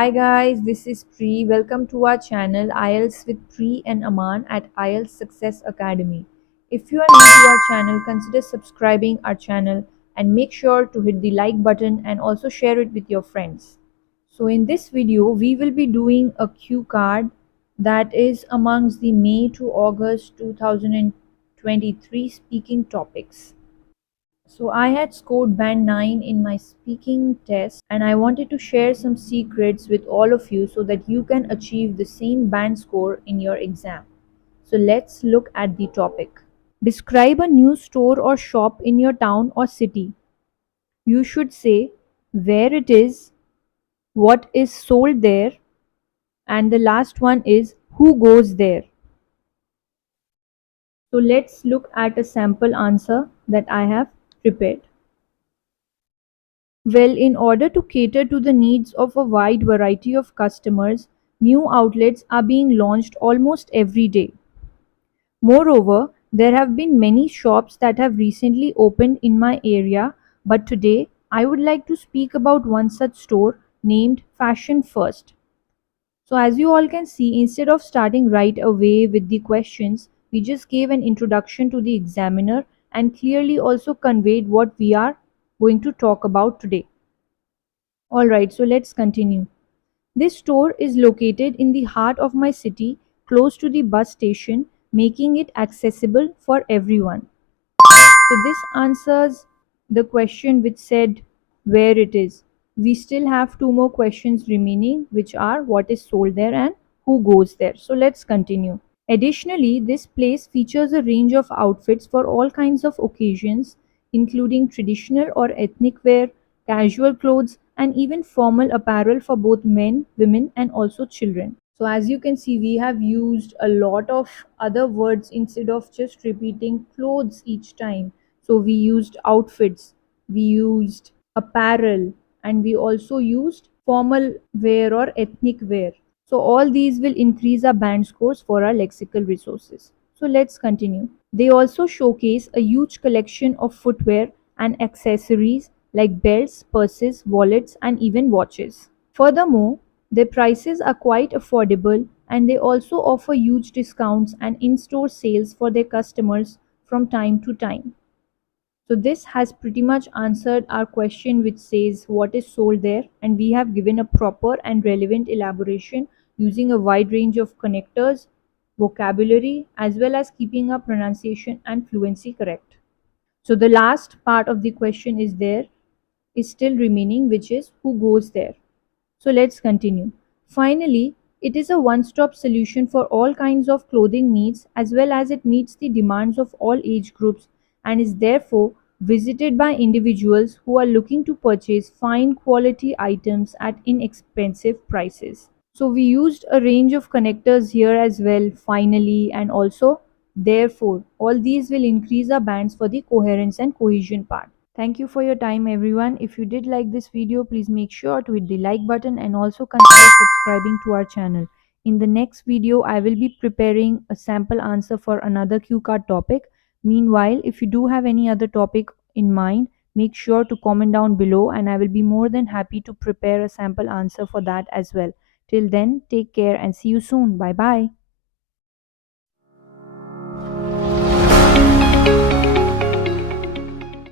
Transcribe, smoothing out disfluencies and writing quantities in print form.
Hi guys, this is Pri. Welcome to our channel IELTS with Pri and Aman at IELTS Success Academy. If you are new to our channel, consider subscribing our channel and make sure to hit the like button and also share it with your friends. So in this video, we will be doing a cue card that is amongst the May to August 2023 speaking topics. So I had scored band 9 in my speaking test and I wanted to share some secrets with all of you so that you can achieve the same band score in your exam. So let's look at the topic. Describe a new store or shop in your town or city. You should say where it is, what is sold there, and the last one is who goes there. So let's look at a sample answer that I have prepared. Well, in order to cater to the needs of a wide variety of customers, new outlets are being launched almost every day. Moreover, there have been many shops that have recently opened in my area, but today I would like to speak about one such store named Fashion First. So, as you all can see, instead of starting right away with the questions, we just gave an introduction to the examiner and clearly also conveyed what we are going to talk about today. Alright, so let's continue. This store is located in the heart of my city, close to the bus station, making it accessible for everyone. So, this answers the question which said where it is. We still have two more questions remaining, which are what is sold there and who goes there. So, let's continue. Additionally, this place features a range of outfits for all kinds of occasions, including traditional or ethnic wear, casual clothes, and even formal apparel for both men, women, and also children. So, as you can see, we have used a lot of other words instead of just repeating clothes each time. So, we used outfits, we used apparel, and we also used formal wear or ethnic wear. So all these will increase our band scores for our lexical resources. So let's continue. They also showcase a huge collection of footwear and accessories like belts, purses, wallets, and even watches. Furthermore, their prices are quite affordable and they also offer huge discounts and in-store sales for their customers from time to time. So this has pretty much answered our question which says what is sold there, and we have given a proper and relevant elaboration using a wide range of connectors, vocabulary, as well as keeping our pronunciation and fluency correct. So the last part of the question is still remaining, which is who goes there. So let's continue. Finally, it is a one-stop solution for all kinds of clothing needs as well as it meets the demands of all age groups and is therefore visited by individuals who are looking to purchase fine quality items at inexpensive prices. So we used a range of connectors here as well, finally, and also therefore. All these will increase our bands for the coherence and cohesion part. Thank you for your time everyone. If you did like this video, please make sure to hit the like button and also consider subscribing to our channel. In the next video, I will be preparing a sample answer for another cue card topic. Meanwhile, if you do have any other topic in mind, make sure to comment down below and I will be more than happy to prepare a sample answer for that as well. Till then, take care and see you soon. Bye bye.